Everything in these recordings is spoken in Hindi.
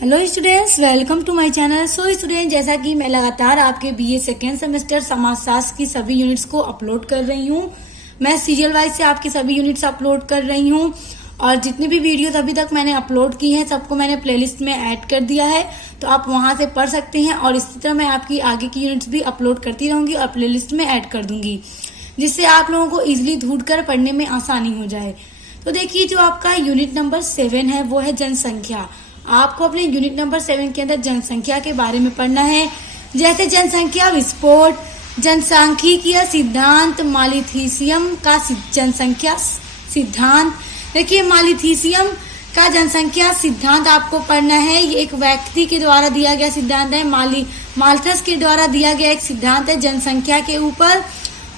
Hello students, welcome to my channel. So student, जैसा कि मैं लगातार आपके बीए सेकेंड सेमेस्टर समाजशास्त्र की सभी यूनिट्स को अपलोड कर रही हूँ। मैं सीरियल वाइज से आपकी सभी यूनिट्स अपलोड कर रही हूँ और जितनी भी वीडियोस अभी तक मैंने अपलोड की हैं सबको मैंने प्लेलिस्ट में ऐड कर दिया है, तो आप वहां से पढ़ सकते हैं। और इसी तरह मैं आपकी आगे की यूनिट्स भी अपलोड करती रहूंगी और प्लेलिस्ट में ऐड कर दूंगी, जिससे आप लोगों को इजिली ढूंढ कर पढ़ने में आसानी हो जाए। तो देखिए, जो आपका यूनिट नंबर 7 है वो है जनसंख्या। आपको अपने यूनिट नंबर 7 के अंदर जनसंख्या के बारे में पढ़ना है, जैसे जनसंख्या विस्फोट, जनसांख्यिकीय सिद्धांत, मालिथीसियम का जनसंख्या सिद्धांत। देखिए, मालिथीसियम का जनसंख्या सिद्धांत आपको पढ़ना है। ये एक व्यक्ति के द्वारा दिया गया सिद्धांत है, माल्थस के द्वारा दिया गया एक सिद्धांत है जनसंख्या के ऊपर,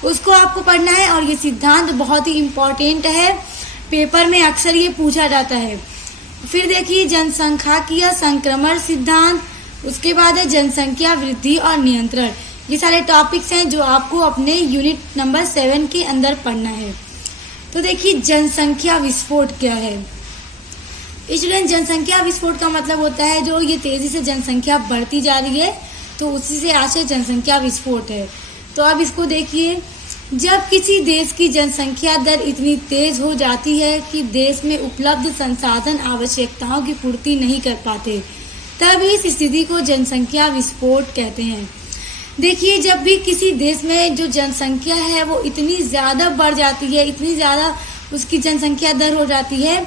उसको आपको पढ़ना है। और ये सिद्धांत बहुत ही इम्पोर्टेंट है, पेपर में अक्सर ये पूछा जाता है। फिर देखिए, जनसांख्यिकीय संक्रमण सिद्धांत, उसके बाद है जनसंख्या वृद्धि और नियंत्रण। ये सारे टॉपिक्स हैं जो आपको अपने यूनिट नंबर 7 के अंदर पढ़ना है। तो देखिए, जनसंख्या विस्फोट क्या है। स्टूडेंट, जनसंख्या विस्फोट का मतलब होता है जो ये तेजी से जनसंख्या बढ़ती जा रही है, तो उसी से आशय जनसंख्या विस्फोट है। तो अब इसको देखिए, जब किसी देश की जनसंख्या दर इतनी तेज हो जाती है कि देश में उपलब्ध संसाधन आवश्यकताओं की पूर्ति नहीं कर पाते, तब इस स्थिति को जनसंख्या विस्फोट कहते हैं। देखिए, जब भी किसी देश में जो जनसंख्या है वो इतनी ज्यादा बढ़ जाती है, इतनी ज्यादा उसकी जनसंख्या दर हो जाती है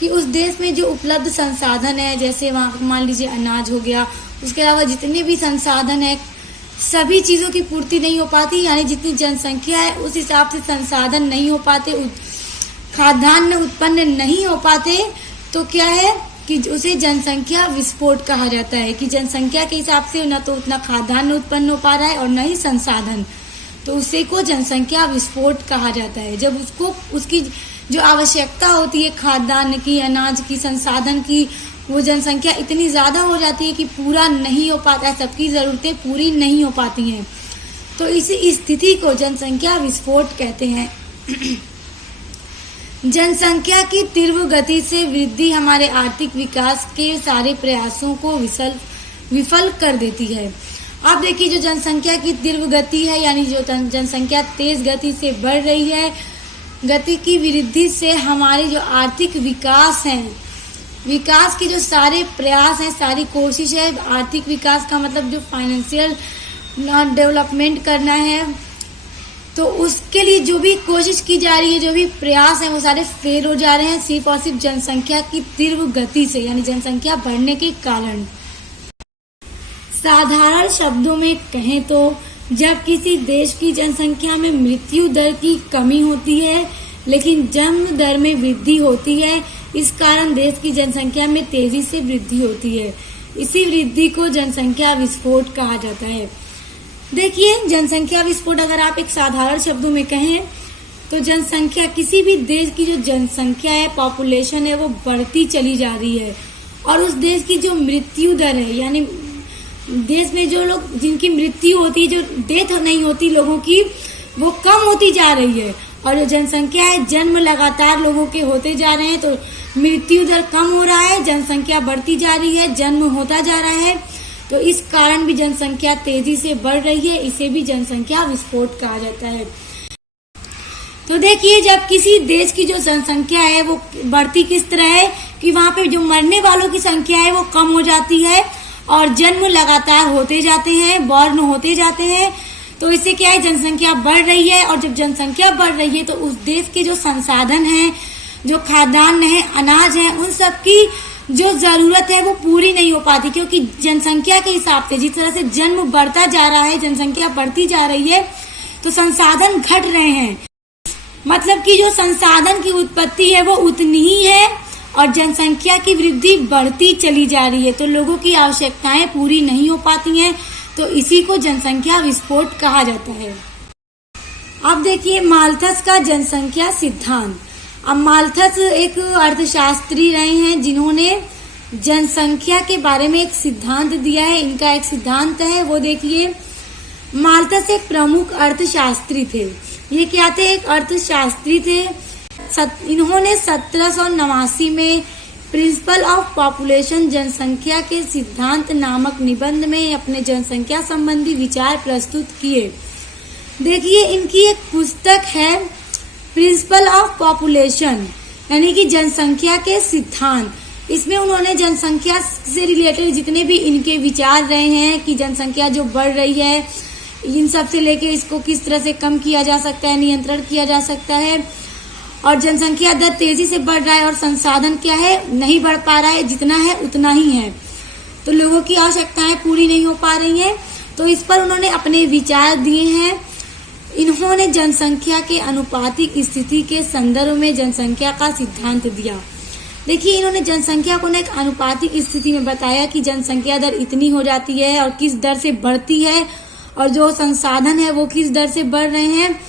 कि उस देश में जो उपलब्ध संसाधन है, जैसे वहाँ मान लीजिए अनाज हो गया, उसके अलावा जितने भी संसाधन है, सभी चीजों की पूर्ति नहीं हो पाती। यानी जितनी जनसंख्या है उस हिसाब से संसाधन नहीं हो पाते, खाद्यान्न उत्पन्न नहीं हो पाते, तो क्या है कि उसे जनसंख्या विस्फोट कहा जाता है कि जनसंख्या के हिसाब से न तो उतना खाद्यान्न उत्पन्न हो पा रहा है और न ही संसाधन, तो उसे को जनसंख्या विस्फोट कहा जाता है। जब उसको उसकी जो आवश्यकता होती है खाद्यान्न की, अनाज की, संसाधन की, वो जनसंख्या इतनी ज्यादा हो जाती है कि पूरा नहीं हो पाता है, सबकी जरूरतें पूरी नहीं हो पाती हैं, तो इसी स्थिति को जनसंख्या विस्फोट कहते हैं। जनसंख्या की तीव्र गति से वृद्धि हमारे आर्थिक विकास के सारे प्रयासों को विफल कर देती है। अब देखिए, जो जनसंख्या की तीव्र गति है, यानी जो जनसंख्या तेज गति से बढ़ रही है, गति की वृद्धि से हमारे जो आर्थिक विकास है, विकास के जो सारे प्रयास हैं, सारी कोशिश है, आर्थिक विकास का मतलब जो फाइनेंशियल डेवलपमेंट करना है, तो उसके लिए जो भी कोशिश की जा रही है, जो भी प्रयास है, वो सारे फेल हो जा रहे हैं सिर्फ और सिर्फ जनसंख्या की तीव्र गति से, यानी जनसंख्या बढ़ने के कारण। साधारण शब्दों में कहें तो जब किसी देश की जनसंख्या में मृत्यु दर की कमी होती है लेकिन जन्म दर में वृद्धि होती है, इस कारण देश की जनसंख्या में तेजी से वृद्धि होती है। इसी वृद्धि को जनसंख्या विस्फोट कहा जाता है। देखिए, जनसंख्या विस्फोट अगर आप एक साधारण शब्दों में कहें तो जनसंख्या, किसी भी देश की जो जनसंख्या है, पॉपुलेशन है, वो बढ़ती चली जा रही है और उस देश की जो मृत्यु दर है, यानी देश में जो लोग जिनकी मृत्यु होती है, जो डेथ नहीं होती लोगों की, वो कम होती जा रही है। और जो जनसंख्या है, जन्म लगातार लोगों के होते जा रहे हैं, तो मृत्यु दर कम हो रहा है, जनसंख्या बढ़ती जा रही है, जन्म होता जा रहा है, तो इस कारण भी जनसंख्या तेजी से बढ़ रही है। इसे भी जनसंख्या विस्फोट कहा जाता है। तो देखिए, जब किसी देश की जो जनसंख्या है वो बढ़ती किस तरह है कि वहां पे जो मरने वालों की संख्या है वो कम हो जाती है और जन्म लगातार होते जाते हैं, बॉर्न होते जाते हैं, तो इससे क्या है, जनसंख्या बढ़ रही है। और जब जनसंख्या बढ़ रही है तो उस देश के जो संसाधन हैं, जो खाद्यान्न है, अनाज है, उन सब की जो जरूरत है वो पूरी नहीं हो पाती, क्योंकि जनसंख्या के हिसाब से जिस तरह से जन्म बढ़ता जा रहा है, जनसंख्या बढ़ती जा रही है, तो संसाधन घट रहे हैं। मतलब कि जो संसाधन की उत्पत्ति है वो उतनी ही है और जनसंख्या की वृद्धि बढ़ती चली जा रही है, तो लोगों की आवश्यकताएं पूरी नहीं हो पाती हैं, तो इसी को जनसंख्या विस्फोट कहा जाता है। अब देखिए, माल्थस का जनसंख्या सिद्धांत। अब माल्थस एक अर्थशास्त्री रहे हैं जिन्होंने जनसंख्या के बारे में एक सिद्धांत दिया है। इनका एक सिद्धांत है, वो देखिए, माल्थस एक प्रमुख अर्थशास्त्री थे। ये क्या थे? एक अर्थशास्त्री थे। इन्होंने 1789 में प्रिंसिपल ऑफ पॉपुलेशन जनसंख्या के सिद्धांत नामक निबंध में अपने जनसंख्या संबंधी विचार प्रस्तुत किए। देखिए इनकी एक पुस्तक है प्रिंसिपल ऑफ पॉपुलेशन यानी कि जनसंख्या के सिद्धांत। इसमें उन्होंने जनसंख्या से रिलेटेड जितने भी इनके विचार रहे हैं कि जनसंख्या जो बढ़ रही है इन सब से लेके इसको किस तरह से कम किया जा सकता है, नियंत्रण किया जा सकता है, और जनसंख्या दर तेजी से बढ़ रहा है और संसाधन क्या है नहीं बढ़ पा रहा है, जितना है उतना ही है, तो लोगों की आवश्यकताएं पूरी नहीं हो पा रही हैं। तो इस पर उन्होंने अपने विचार दिए हैं। इन्होंने जनसंख्या के अनुपातिक स्थिति के संदर्भ में जनसंख्या का सिद्धांत दिया। देखिए इन्होंने जनसंख्या को एक अनुपातिक स्थिति में बताया कि जनसंख्या दर इतनी हो जाती है और किस दर से बढ़ती है, और जो संसाधन है वो किस दर से बढ़ रहे हैं,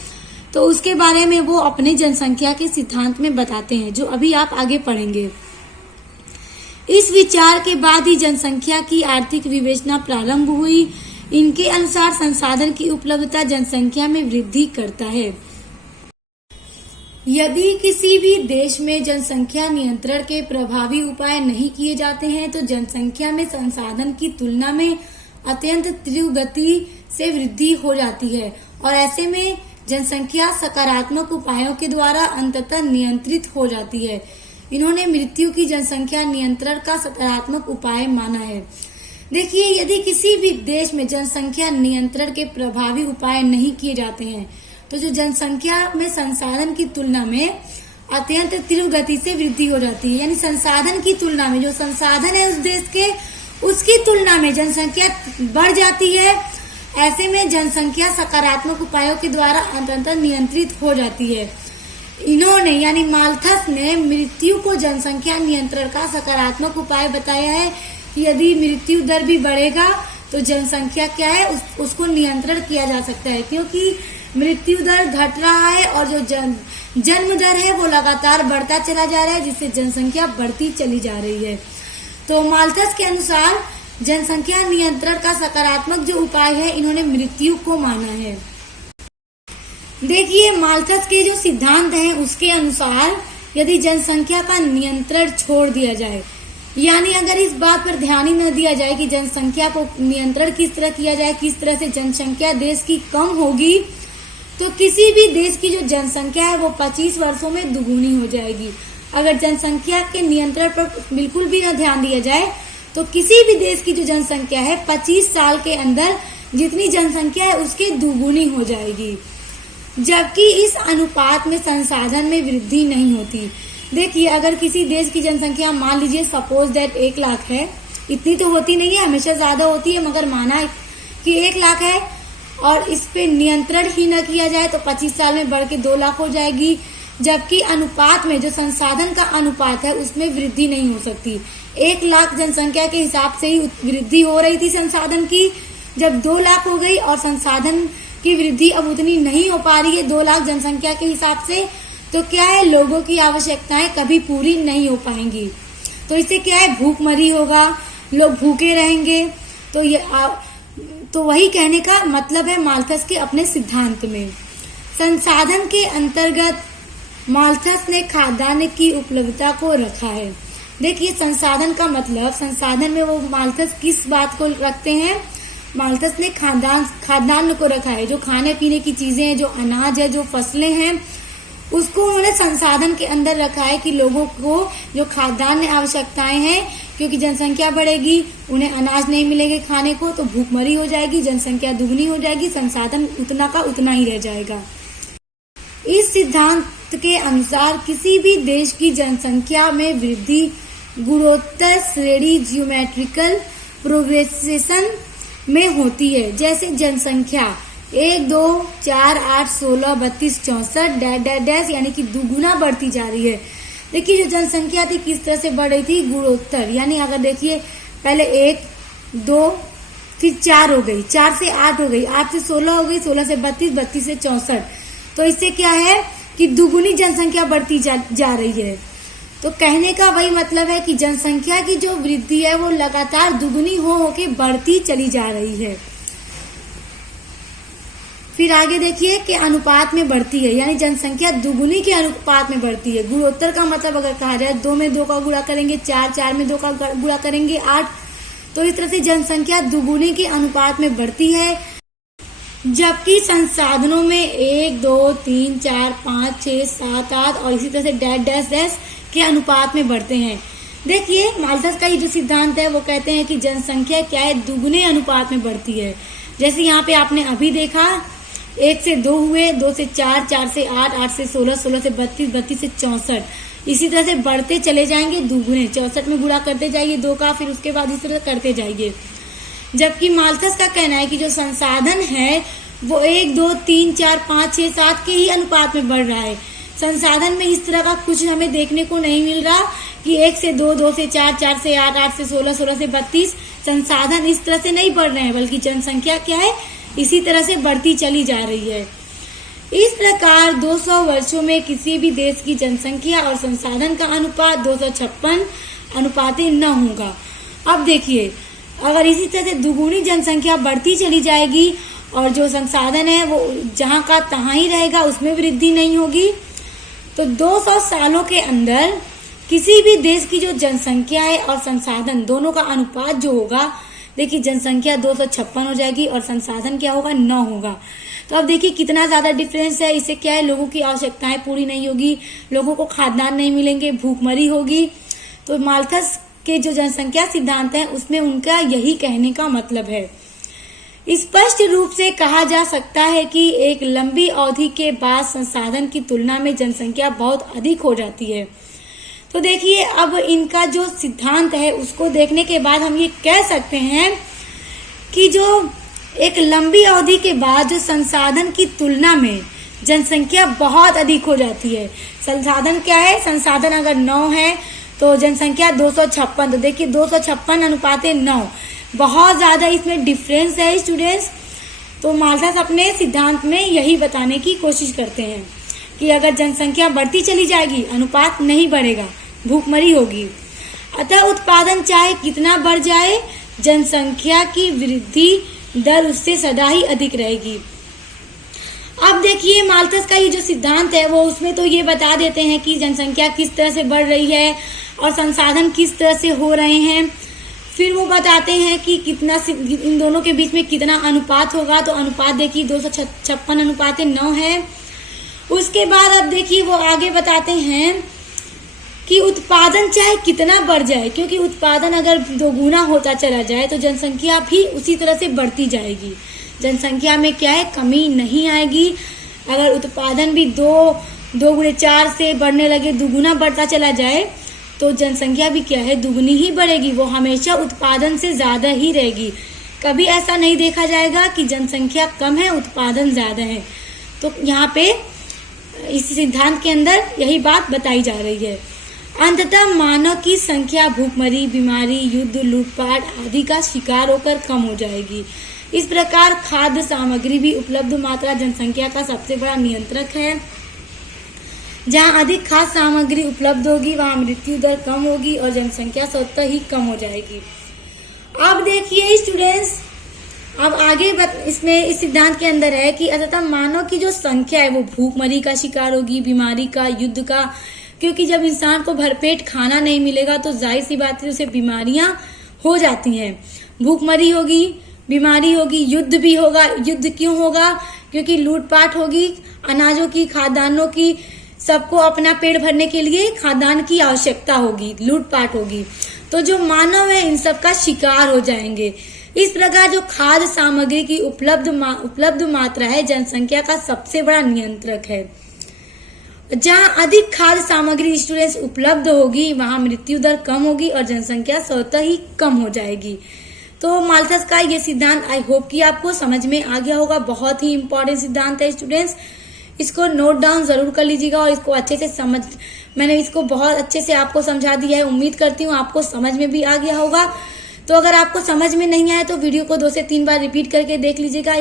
तो उसके बारे में वो अपने जनसंख्या के सिद्धांत में बताते हैं, जो अभी आप आगे पढ़ेंगे। इस विचार के बाद ही जनसंख्या की आर्थिक विवेचना प्रारंभ हुई। इनके अनुसार संसाधन की उपलब्धता जनसंख्या में वृद्धि करता है। यदि किसी भी देश में जनसंख्या नियंत्रण के प्रभावी उपाय नहीं किए जाते हैं तो जनसंख्या में संसाधन की तुलना में अत्यंत तीव्र गति से वृद्धि हो जाती है, और ऐसे में जनसंख्या सकारात्मक उपायों के द्वारा अंततः नियंत्रित हो जाती है। इन्होंने मृत्यु की जनसंख्या नियंत्रण का सकारात्मक उपाय माना है। देखिए यदि किसी भी देश में जनसंख्या नियंत्रण के प्रभावी उपाय नहीं किए जाते हैं तो जो जनसंख्या में संसाधन की तुलना में अत्यंत तीव्र गति से वृद्धि हो जाती है, यानी संसाधन की तुलना में जो संसाधन है उस देश के उसकी तुलना में जनसंख्या बढ़ जाती है। ऐसे में जनसंख्या सकारात्मक उपायों के द्वारा अंततः नियंत्रित हो जाती है। इन्होंने यानी माल्थस ने मृत्यु को जनसंख्या नियंत्रण का सकारात्मक उपाय बताया है कि यदि मृत्यु दर भी बढ़ेगा तो जनसंख्या क्या है उसको नियंत्रण किया जा सकता है, क्योंकि मृत्यु दर घट रहा है और जो जन्म दर है वो लगातार बढ़ता चला जा रहा है, जिससे जनसंख्या बढ़ती चली जा रही है। तो माल्थस के अनुसार जनसंख्या नियंत्रण का सकारात्मक जो उपाय है इन्होंने मृत्यु को माना है। देखिए माल्थस के जो सिद्धांत हैं उसके अनुसार यदि जनसंख्या का नियंत्रण छोड़ दिया जाए, यानी अगर इस बात पर ध्यान ही न दिया जाए कि जनसंख्या को नियंत्रण किस तरह किया जाए, किस तरह से जनसंख्या देश की कम होगी, तो किसी भी देश की जो जनसंख्या है वो 25 वर्षों में दुगुनी हो जाएगी। अगर जनसंख्या के नियंत्रण पर बिल्कुल भी न ध्यान दिया जाए तो किसी भी देश की जो जनसंख्या है 25 साल के अंदर जितनी जनसंख्या है उसकी दुगुनी हो जाएगी, जबकि इस अनुपात में संसाधन में वृद्धि नहीं होती। देखिए अगर किसी देश की जनसंख्या मान लीजिए सपोज दैट 1 लाख है, इतनी तो होती नहीं है, हमेशा ज्यादा होती है, मगर माना कि 1 लाख है और इस पे नियंत्रण ही न किया जाए तो 25 साल में बढ़ के 2 लाख हो जाएगी, जबकि अनुपात में जो संसाधन का अनुपात है उसमें वृद्धि नहीं हो सकती। 1 लाख जनसंख्या के हिसाब से ही वृद्धि हो रही थी संसाधन की, जब 2 लाख हो गई और संसाधन की वृद्धि अब उतनी नहीं हो पा रही है 2 लाख जनसंख्या के हिसाब से, तो क्या है लोगों की आवश्यकताएं कभी पूरी नहीं हो पाएंगी। तो इससे क्या है भूखमरी होगा, लोग भूखे रहेंगे। तो वही कहने का मतलब है माल्थस के अपने सिद्धांत में। संसाधन के अंतर्गत माल्थस ने खाद्यान्न की उपलब्धता को रखा है। देखिए संसाधन का मतलब, संसाधन में वो माल्थस किस बात को रखते हैं, माल्थस ने खाद्यान्न को रखा है। जो खाने पीने की चीजें हैं, जो अनाज है, जो फसलें हैं, उसको उन्होंने संसाधन के अंदर रखा है कि लोगों को जो खाद्यान्न आवश्यकताएं हैं, क्योंकि जनसंख्या बढ़ेगी, उन्हें अनाज नहीं मिलेंगे खाने को तो भूखमरी हो जाएगी, जनसंख्या दुगनी हो जाएगी, संसाधन उतना का उतना ही रह जाएगा। इस सिद्धांत के अनुसार किसी भी देश की जनसंख्या में वृद्धि गुणोत्तर श्रेणी ज्योमेट्रिकल प्रोग्रेशन में होती है। जैसे जनसंख्या 1, 2, 4, 8, 16, 32, 64 डैश यानी कि दुगुना बढ़ती जा रही है। देखिए जो जनसंख्या थी किस तरह से बढ़ रही थी, गुणोत्तर, यानी अगर देखिए पहले 1, 2, फिर 4 हो गई, 4 से 8 हो गई, 8 से 16 हो गई, 16 से 32, 32 से 64। तो इससे क्या है कि दुगुनी जनसंख्या बढ़ती जा रही है। तो कहने का वही मतलब है कि जनसंख्या की जो वृद्धि है वो लगातार दुगुनी हो के बढ़ती चली जा रही है। फिर आगे देखिए कि अनुपात में बढ़ती है, यानी जनसंख्या दुगुनी के अनुपात में बढ़ती है। गुणोत्तर का मतलब अगर कहा जाए 2 में 2 का गुणा करेंगे 4, 4 में 2 का गुणा करेंगे 8, तो इस तरह से जनसंख्या दुगुनी के अनुपात में बढ़ती है। जबकि संसाधनों में 1, 2, 3, 4, 5, 6, 7, 8 और इसी तरह से डैश डैश डैश के अनुपात में बढ़ते हैं। देखिए माल्थस का ये जो सिद्धांत है वो कहते हैं कि जनसंख्या क्या है, दुगुने अनुपात में बढ़ती है। जैसे यहाँ पे आपने अभी देखा 1 से 2 हुए, 2 से 4, 4 से 8, 8 से 16, 16 से 32, 32 से 64, इसी तरह से बढ़ते चले जाएंगे दुगुने। 64 में गुणा करते जाइए 2 का, फिर उसके बाद इस तरह करते जाइए। जबकि माल्थस का कहना है कि जो संसाधन है वो 1, 2, 3, 4, 5, 6, 7 के ही अनुपात में बढ़ रहा है। संसाधन में इस तरह का कुछ हमें देखने को नहीं मिल रहा कि 1 से 2, 2 से 4, 4 से 8, 8 से 16, 16 से 32 संसाधन इस तरह से नहीं बढ़ रहे हैं, बल्कि जनसंख्या क्या है इसी तरह से बढ़ती चली जा रही है। इस प्रकार 200 वर्षों में किसी भी देश की जनसंख्या और संसाधन का अनुपात 256 अनुपाते 9 होगा। अब देखिए अगर इसी तरह से दुगुनी जनसंख्या बढ़ती चली जाएगी और जो संसाधन है वो जहां का तहां ही रहेगा, उसमें वृद्धि नहीं होगी, तो 200 सालों के अंदर किसी भी देश की जो जनसंख्या है और संसाधन दोनों का अनुपात जो होगा, देखिए जनसंख्या 256 हो जाएगी और संसाधन क्या होगा 9 होगा। तो अब देखिए कितना ज्यादा डिफरेंस है। इससे क्या है, लोगों की आवश्यकताएं पूरी नहीं होगी, लोगों को खाद्यान्न नहीं मिलेंगे, भूखमरी होगी। तो माल्थस के जो जनसंख्या सिद्धांत है उसमें उनका यही कहने का मतलब है। स्पष्ट रूप से कहा जा सकता है कि एक लंबी अवधि के बाद संसाधन की तुलना में जनसंख्या बहुत अधिक हो जाती है। तो देखिए अब इनका जो सिद्धांत है उसको देखने के बाद हम ये कह सकते हैं कि जो एक लंबी अवधि के बाद जो संसाधन की तुलना में जनसंख्या बहुत अधिक हो जाती है। संसाधन क्या है, संसाधन अगर 9 है तो जनसंख्या 256, तो देखिए 256 अनुपाते 9, बहुत ज्यादा इसमें डिफरेंस है स्टूडेंट्स। तो माल्थस अपने सिद्धांत में यही बताने की कोशिश करते हैं कि अगर जनसंख्या बढ़ती चली जाएगी अनुपात नहीं बढ़ेगा, भूखमरी होगी। अतः उत्पादन चाहे कितना बढ़ जाए, जनसंख्या की वृद्धि दर उससे सदा ही अधिक रहेगी। अब देखिए माल्थस का ये जो सिद्धांत है वो उसमें तो ये बता देते हैं कि जनसंख्या किस तरह से बढ़ रही है और संसाधन किस तरह से हो रहे हैं। फिर वो बताते हैं कि कितना इन दोनों के बीच में कितना अनुपात होगा। तो अनुपात देखिए 256 अनुपाते 9 है। उसके बाद अब देखिए वो आगे बताते हैं कि उत्पादन चाहे कितना बढ़ जाए, क्योंकि उत्पादन अगर दोगुना होता चला जाए तो जनसंख्या भी उसी तरह से बढ़ती जाएगी, जनसंख्या में क्या है कमी नहीं आएगी। अगर उत्पादन भी 2 गुणे 4 से बढ़ने लगे, दुगुना बढ़ता चला जाए तो जनसंख्या भी क्या है दुगुनी ही बढ़ेगी, वो हमेशा उत्पादन से ज्यादा ही रहेगी। कभी ऐसा नहीं देखा जाएगा कि जनसंख्या कम है उत्पादन ज्यादा है। तो यहाँ पे इस सिद्धांत के अंदर यही बात बताई जा रही है। अंततः मानव की संख्या भूखमरी, बीमारी, युद्ध, लूटपाट आदि का शिकार होकर कम हो जाएगी। इस प्रकार खाद्य सामग्री भी उपलब्ध मात्रा जनसंख्या का सबसे बड़ा नियंत्रक है। जहां अधिक खाद्य सामग्री उपलब्ध होगी वहां मृत्यु दर कम होगी और जनसंख्या स्वतः ही कम हो जाएगी। अब देखिए स्टूडेंट्स, अब आगे इसमें इस सिद्धांत के अंदर है कि अतः मानव की जो संख्या है वो भूखमरी का शिकार होगी, बीमारी का, युद्ध का, क्योंकि जब इंसान को भरपेट खाना नहीं मिलेगा तो जाहिर सी बात है उसे बीमारियां हो जाती हैं। भूखमरी होगी, बीमारी होगी, युद्ध भी होगा। युद्ध क्यों होगा? क्योंकि लूटपाट होगी, अनाजों की, खाद्यान्नों की, सबको अपना पेट भरने के लिए खाद्यान्न की आवश्यकता होगी, लूटपाट होगी। तो जो मानव है इन सब का शिकार हो जाएंगे। इस प्रकार जो खाद्य सामग्री की उपलब्ध मात्रा है जनसंख्या का सबसे बड़ा नियंत्रक है। जहां अधिक खाद्य सामग्री स्टूडेंट्स उपलब्ध होगी वहां मृत्यु दर कम होगी और जनसंख्या स्वतः ही कम हो जाएगी। तो माल्थस का ये सिद्धांत आई होप कि आपको समझ में आ गया होगा। बहुत ही इंपॉर्टेंट सिद्धांत है स्टूडेंट्स, इसको नोट डाउन जरूर कर लीजिएगा और इसको अच्छे से मैंने इसको बहुत अच्छे से आपको समझा दिया है। उम्मीद करती हूँ आपको समझ में भी आ गया होगा। तो अगर आपको समझ में नहीं आया तो वीडियो को 2 से 3 बार रिपीट करके देख लीजिएगा,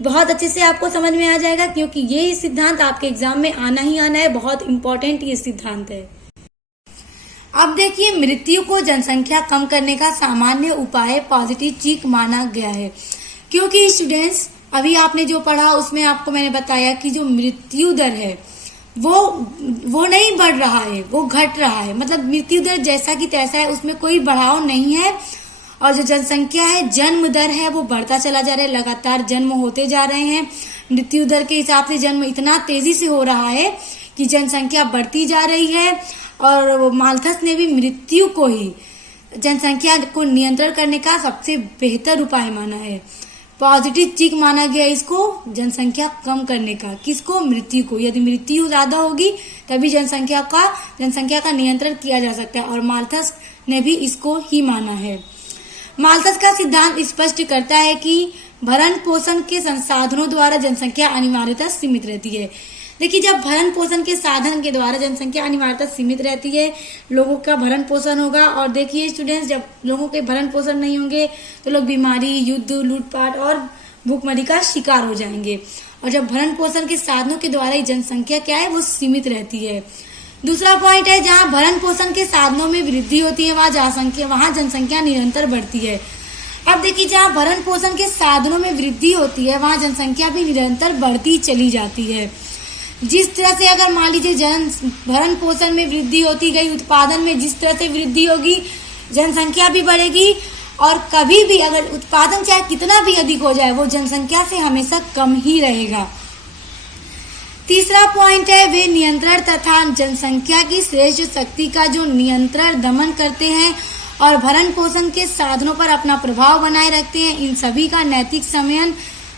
बहुत अच्छे से आपको समझ में आ जाएगा, क्योंकि ये सिद्धांत आपके एग्जाम में आना ही आना है। बहुत इंपॉर्टेंट ये सिद्धांत है। अब देखिए मृत्यु को जनसंख्या कम करने का सामान्य उपाय पॉजिटिव चीक माना गया है, क्योंकि स्टूडेंट्स अभी आपने जो पढ़ा उसमें आपको मैंने बताया कि जो मृत्यु दर है वो नहीं बढ़ रहा है, वो घट रहा है। मतलब मृत्यु दर जैसा की तैसा है, उसमें कोई बढ़ाव नहीं है। और जो जनसंख्या है, जन्म दर है, वो बढ़ता चला जा रहा है, लगातार जन्म होते जा रहे हैं। मृत्यु दर के हिसाब से जन्म इतना तेजी से हो रहा है कि जनसंख्या बढ़ती जा रही है। और माल्थस ने भी मृत्यु को ही जनसंख्या को नियंत्रण करने का सबसे बेहतर उपाय माना है। पॉजिटिव चिक माना गया इसको जनसंख्या कम करने का। किसको? मृत्यु को। यदि मृत्यु ज्यादा होगी तभी जनसंख्या का नियंत्रण किया जा सकता है। और माल्थस ने भी इसको ही माना है। माल्थस का सिद्धांत स्पष्ट करता है कि भरण पोषण के संसाधनों द्वारा जनसंख्या अनिवार्यतः सीमित रहती है। देखिए, जब भरण पोषण के साधन के द्वारा जनसंख्या अनिवार्यतः सीमित रहती है, लोगों का भरण पोषण होगा। और देखिए स्टूडेंट्स, जब लोगों के भरण पोषण नहीं होंगे तो लोग बीमारी, युद्ध, लूटपाट और भूखमरी का शिकार हो जाएंगे। और जब भरण पोषण के साधनों के द्वारा ही जनसंख्या क्या है, वो सीमित रहती है। दूसरा पॉइंट है, जहाँ भरण पोषण के साधनों में वृद्धि होती है वहाँ जनसंख्या निरंतर बढ़ती है। अब देखिए, जहाँ भरण पोषण के साधनों में वृद्धि होती है वहाँ जनसंख्या भी निरंतर बढ़ती चली जाती है। जिस तरह से अगर मान लीजिए भरण पोषण में वृद्धि होती गई, उत्पादन में जिस तरह से वृद्धि होगी, जनसंख्या भी बढ़ेगी। और कभी भी अगर उत्पादन चाहे कितना भी अधिक हो जाए, वो जनसंख्या से हमेशा कम ही रहेगा। तीसरा पॉइंट है, वे नियंत्रण तथा जनसंख्या की श्रेष्ठ शक्ति का जो नियंत्रण दमन करते हैं और भरण पोषण के साधनों पर अपना प्रभाव बनाए रखते हैं। इन सभी का नैतिक संयम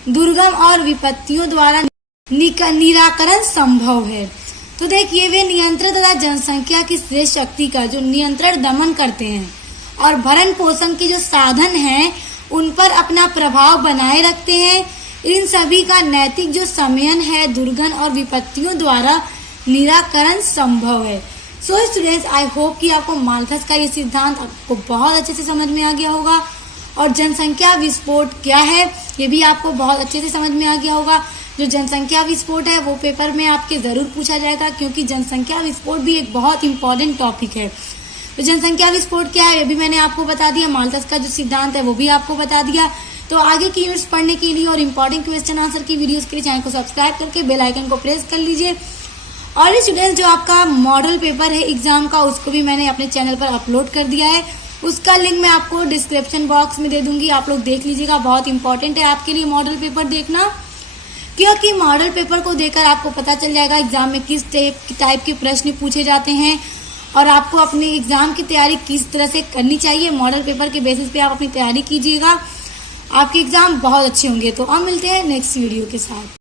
दुर्गम और विपत्तियों द्वारा निराकरण संभव है। तो देखिए, वे नियंत्रण तथा जनसंख्या की श्रेष्ठ शक्ति का जो नियंत्रण दमन करते हैं और भरण पोषण के जो साधन हैं उन पर अपना प्रभाव बनाए रखते हैं। इन सभी का नैतिक जो संयम है दुर्गम और विपत्तियों द्वारा निराकरण संभव है। सो स्टूडेंट्स, आई होप कि आपको माल्थस का ये सिद्धांत आपको बहुत अच्छे से समझ में आ गया होगा। और जनसंख्या विस्फोट क्या है ये भी आपको बहुत अच्छे से समझ में आ गया होगा। जो जनसंख्या विस्फोट है वो पेपर में आपके जरूर पूछा जाएगा, क्योंकि जनसंख्या विस्फोट भी एक बहुत इंपॉर्टेंट टॉपिक है। तो जनसंख्या विस्फोट क्या है ये भी मैंने आपको बता दिया। माल्थस का जो सिद्धांत है वो भी आपको बता दिया। तो आगे की यूनिट्स पढ़ने के लिए और इम्पोर्टेंट क्वेश्चन आंसर की वीडियोस के लिए चैनल को सब्सक्राइब करके बेल आइकन को प्रेस कर लीजिए। और स्टूडेंट्स, जो आपका मॉडल पेपर है एग्जाम का, उसको भी मैंने अपने चैनल पर अपलोड कर दिया है। उसका लिंक मैं आपको डिस्क्रिप्शन बॉक्स में दे दूंगी, आप लोग देख लीजिएगा। बहुत इंपॉर्टेंट है आपके लिए मॉडल पेपर देखना, क्योंकि मॉडल पेपर को देखकर आपको पता चल जाएगा एग्जाम में किस टाइप के प्रश्न पूछे जाते हैं और आपको अपने एग्जाम की तैयारी किस तरह से करनी चाहिए। मॉडल पेपर के बेसिस पे आप अपनी तैयारी कीजिएगा, आपके एग्जाम बहुत अच्छे होंगे। तो अब मिलते हैं नेक्स्ट वीडियो के साथ।